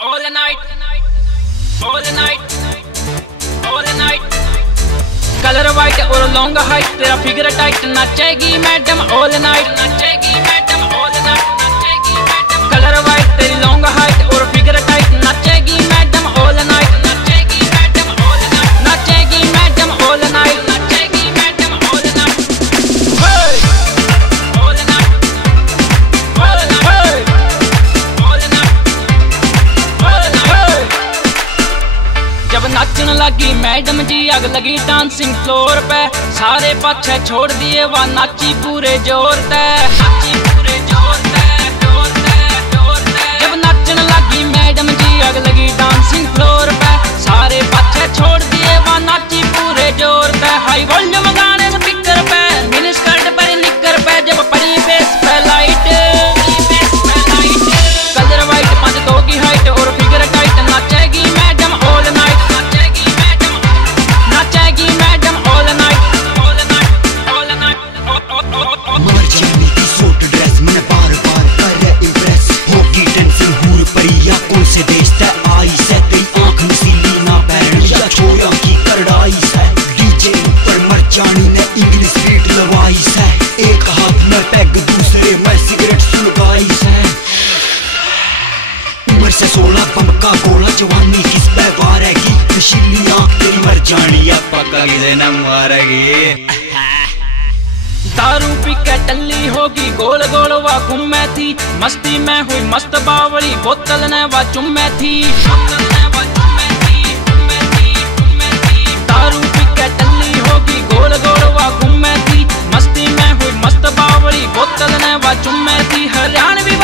All night, all night, all night. Colour white और long height, तेरा figure tight, नाचेगी madam all night, नाचेगी madam all night, नाचेगी madam. Colour white तेरी long height और figure tight, नाचेगी madam all night, नाचेगी madam all night, नाचेगी मैडम ऑल नाइट, नाचेगी madam all night. All night, all night, all night. जब नाचन लगी मैडम जी आग लगी डांसिंग फ्लोर पे, सारे पाछे छोड़ दिए वह नाची पूरे जोर ते, नाची पूरे जोर ते, जोर ते, जोर ते। जब नाचन लगी मैडम जी आग लगी डांसिंग फ्लोर पे, सारे पाछे छोड़ दिए वह नाची पूरे जोर ते। हाई वॉल्यूम गाने स्पीकर पे, मिनी स्कर्ट पर निकर पे, जब पड़ी बेस पे लाइट, कलर वाइट 5'2" की हाइट और फिगर टाइट, नाचेगी मैडम ऑल नाइट, नाचेगी मैडम, नाचेगी madam all night, all night, all night. मर जाने की सूट ड्रेस मैंने बार बार करे इम्प्रेस, होगी टेंशन हूर परिया कौन से देश ते आई से, तेरी आंख नसीली ना बैरण या छोरा की करड़ाई से, डीजे ऊपर मर जानी ने इंग्लिश बीट लवाई से, एक हाथ में पैग दूसरे में सिगरेट सुलगाई से। उम्र से 16 बम का गोला, जवानी किस पे वारेगी, नशीली आंख तेरी मर जानी या पक्का किसे न मारेगी। दारू पी के टल्ली होगी गोल गोल वा घूमे थी, मस्ती में हुई मस्त बावली बोतल ने वा चुम्मे थी, बोतल ने वा चुम्मे थी, चुम्मे थी, चुम्मे थी। दारू पी के टल्ली होगी गोल गोल वा घूमे थी, मस्ती में हुई मस्त बावली बोतल ने वा चुम्मे थी। हरियाणवी